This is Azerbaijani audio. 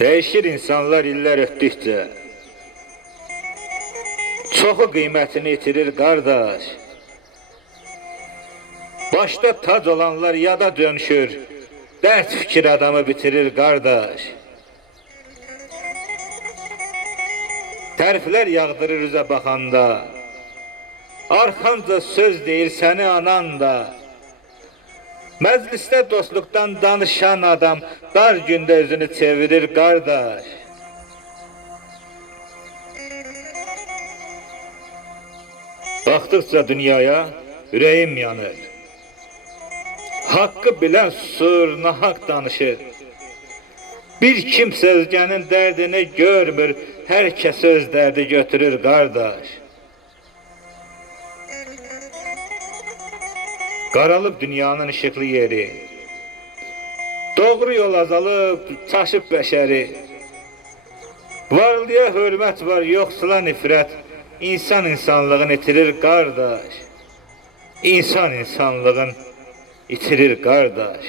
Değişir insanlar iller ötdükçe. Çoxu kıymetini itirir kardeş. Başta tac olanlar yada dönüşür. Dert fikir adamı bitirir kardeş. Təriflər yağdırır üzə baxanda. Arxanca söz deyir səni anan da. Məclisdə dostluqdan danışan adam dar gündə özünü çevirir qardaş. Baxdıqca dünyaya ürəyim yanır. Haqqı bilən susur, nahaq danışır. Bir kimsə özgənin dərdini görmür, hər kəs öz dərdi götürür qardaş. Qaralıb dünyanın işıqlı yeri. Doğru yol azalıb, çaşıb bəşəri. Varlıya hörmət var, yoxsula nifrət. İnsan insanlığını itirir qardaş. İnsan insanlığın itirir qardaş.